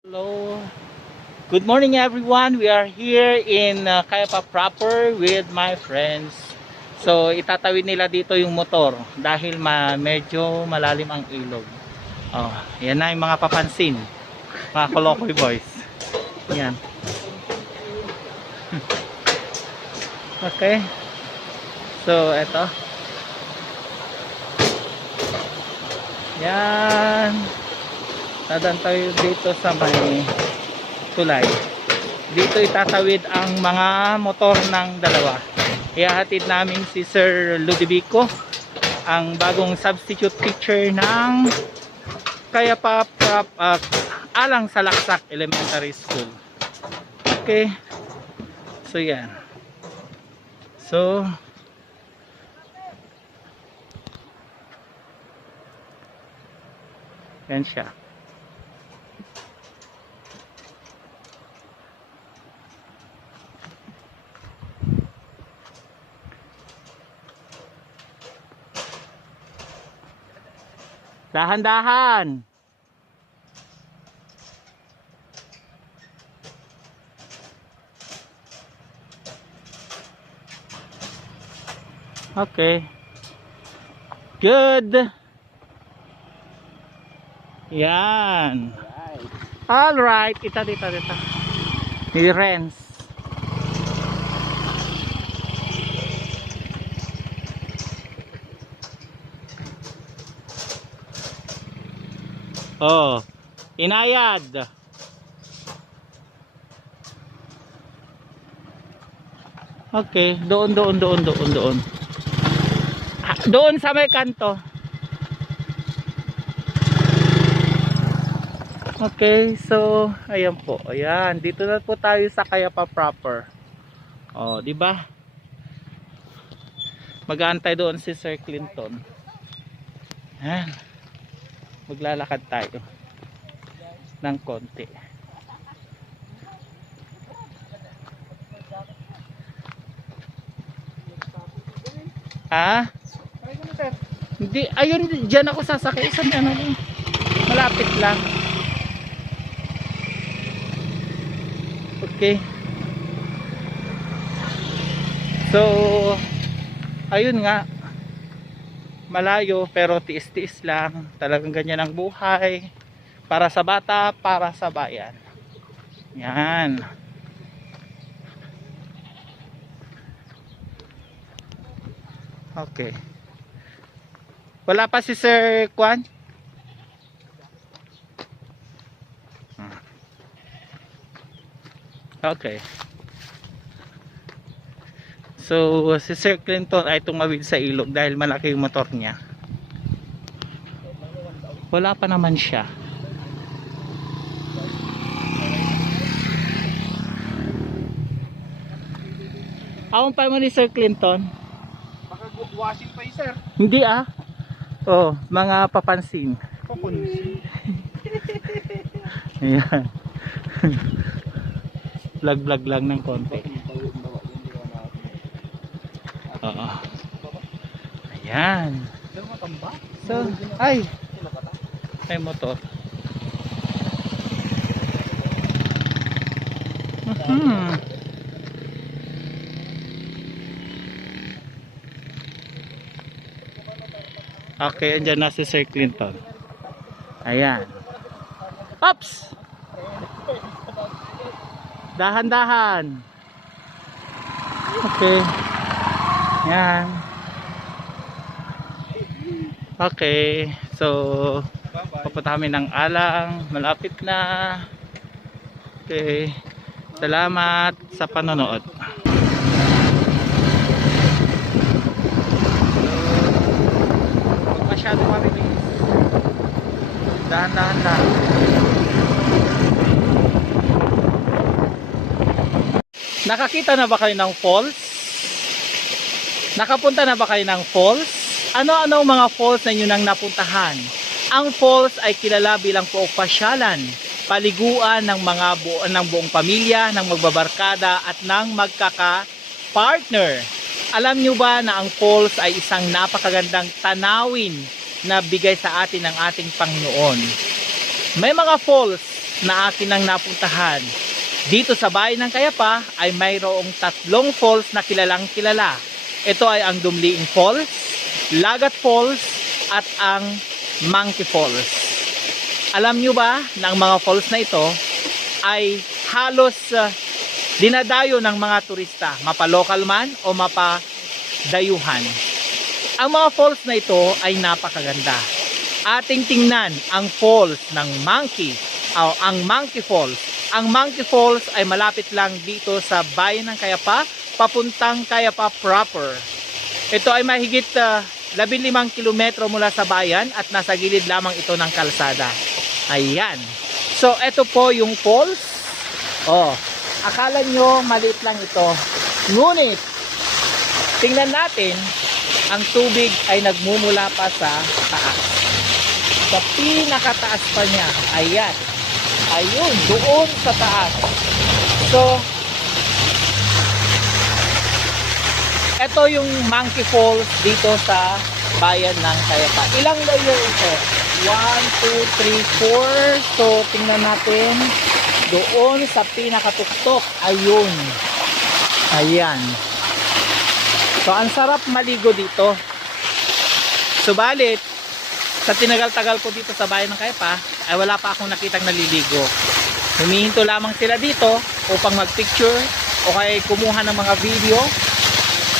Hello. Good morning everyone. We are here in Cayapa proper with my friends. So itatawid nila dito yung motor dahil medyo malalim ang ilog. Oh, yan na yung mga papansin. Mga Kolokoy boys. Yan. Okay. So eto. Yan. Dadaan tayo dito sa may tulay. Dito itatawid ang mga motor ng dalawa. Ihahatid namin si Sir Ludovico, ang bagong substitute teacher ng Cayapa Alang Salaksak Elementary School. Okay. So yan. So yan siya. Dahan-dahan. Okay. Good. Yan. All right. Ito. Ni Renz. Oh, inayad. Okay, doon. Doon sa may kanto. Okay, so ayan po. Ayan, dito na po tayo sa Cayapa proper. Oh, di ba? Mag-aantay doon si Sir Clinton. Ayan. Maglalakad tayo ng konti. Ah? Hindi, ayun, diyan ako sasakay. Isang ano, malapit lang. Okay. So, ayun nga. Malayo pero tiis-tiis lang. Talagang ganyan ang buhay. Para sa bata, para sa bayan. Yan. Okay. Wala pa si Sir Kwan? Okay. So, si Sir Clinton ay tumawid sa ilog dahil malaki yung motor niya. Wala pa naman siya. Awang pa mo ni Sir Clinton? Baka washing pa sir. Hindi ah. Oh, mga papansin. Papansin. Ayan. Vlog lang ng konti. Oo. Ayan. So, ay. May motor. Okay, andyan na si Sir Clinton. Ayan. Ops! Dahan-dahan. Okay. Yan. Okay. So, papunta kami ng Alang. Malapit na. Okay. Salamat sa panonood. Huwag masyado mabilis. Dahan-dahan lang. Nakakita na ba kayo ng falls? Nakapunta na ba kayo ng falls? Ano-ano mga falls na inyo nang napuntahan? Ang falls ay kilala bilang pasyalan, paliguan ng ng buong pamilya, ng magbabarkada at ng magkaka-partner. Alam nyo ba na ang falls ay isang napakagandang tanawin na bigay sa atin ng ating Panginoon? May mga falls na akin ang napuntahan dito sa bayan ng Kayapa ay mayroong 3 falls na kilalang kilala. Ito ay ang Dumliing Falls, Lagat Falls, at ang Monkey Falls. Alam nyo ba na ang mga falls na ito ay halos dinadayo ng mga turista, mapa-local man o mapa-dayuhan. Ang mga falls na ito ay napakaganda. Ating tingnan ang falls ng Monkey, o ang Monkey Falls. Ang Monkey Falls ay malapit lang dito sa bayan ng Kayapa, papuntang Kayapa proper. Ito ay mahigit 15 kilometro mula sa bayan at nasa gilid lamang ito ng kalsada. Ayan. So, ito po yung falls. Oh, akala nyo maliit lang ito. Ngunit, tingnan natin, ang tubig ay nagmumula pa sa taas. Sa pinakataas pa niya. Ayan. Ayun, doon sa taas. So, ito yung Monkey Falls dito sa bayan ng Kayapa. Ilang layer ito? 1, 2, 3, 4. So, tingnan natin. Doon sa pinakatuktok. Ayun. Ayan. So, ang sarap maligo dito. Subalit, sa tinagal-tagal ko dito sa bayan ng Kayapa, ay wala pa akong nakitang naliligo. Humihinto lamang sila dito upang mag-picture o kaya kumuha ng mga video.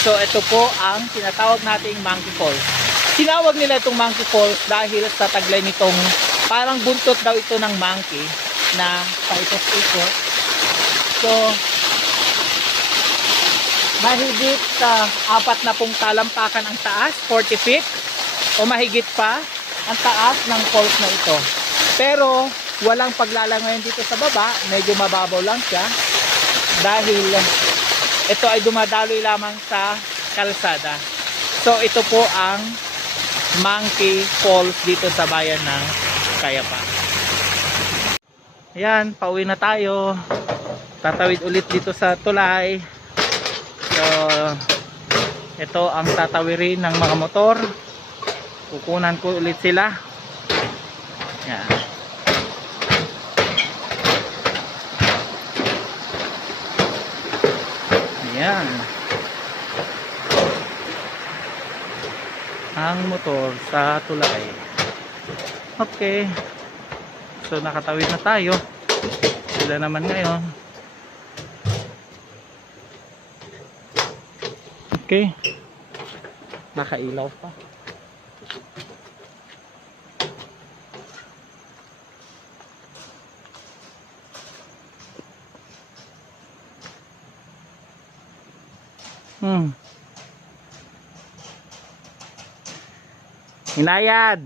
So ito po ang tinatawag nating Monkey Falls. Tinawag nila itong Monkey Falls dahil sa taglay nitong parang buntot daw ito ng monkey na paikot-ikot. So mahigit 40 talampakan ang taas, 40 feet o mahigit pa ang taas ng falls na ito. Pero walang paglalangoy dito sa baba, medyo mababaw lang siya dahil ito ay dumadaloy lamang sa kalsada. So ito po ang Monkey Falls dito sa bayan ng Kayapa. Ayan, pauwi na tayo. Tatawid ulit dito sa tulay. So ito ang tatawirin ng mga motor. Kukunan ko ulit sila. Yan. Ayan. Ang motor sa tulay. Okay. So nakatawid na tayo. Sila naman ngayon. Okay. Nakailaw pa. Hinayad.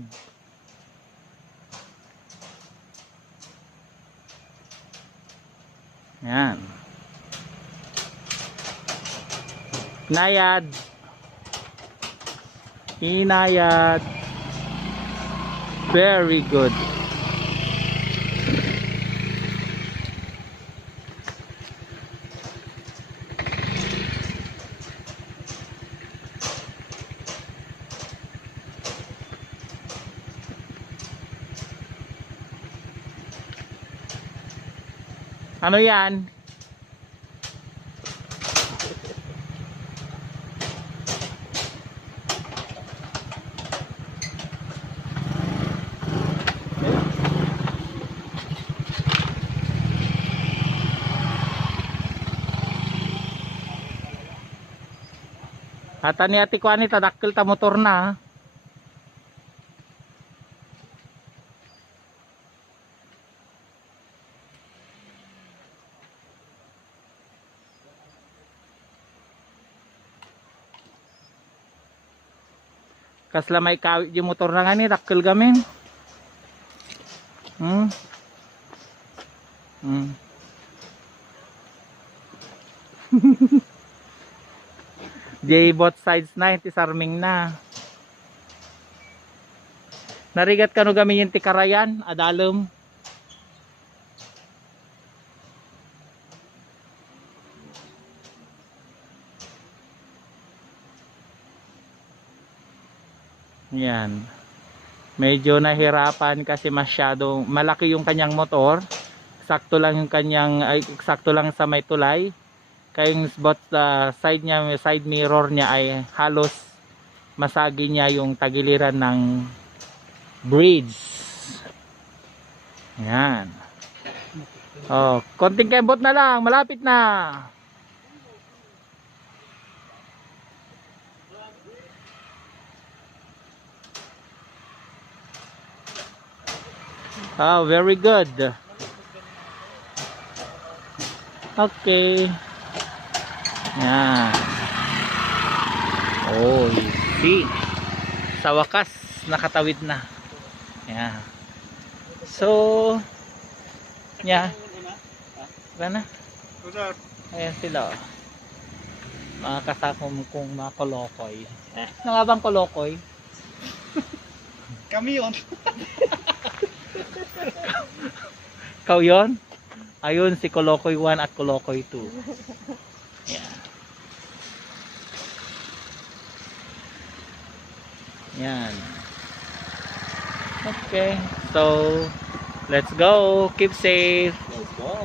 Yan. Hinayad. Hinayad. Very good. Ano yan? Ata ni ati kuani tadakkel ta motor na. Kasla may kawit yung motor na nga ni dakkel gamin. J both sides na iti sarming na. Narigat kanu gamin yung tikarayan adalom. Yan. Medyo nahirapan kasi masyadong malaki yung kanyang motor Eksakto lang yung kanyang, ay, eksakto lang sa may tulay. Kaya yung spot sa side niya, side mirror niya ay halos masagi niya yung tagiliran ng bridge. Yan. Oh, konting kembot na lang, malapit na. Oh, very good. Okay. Yan. Oh, you see. Sa wakas, nakatawid na. Yan. So, yeah. Wala na. So, sir, Ayan sila. Oh. Mga kasakong kong mga kolokoy. Ano nga bang kolokoy? kami yun. Ikaw yun? Ayun si Kolokoy 1 at Kolokoy 2. Yan. Yan. Okay. So, let's go. Keep safe. Let's go.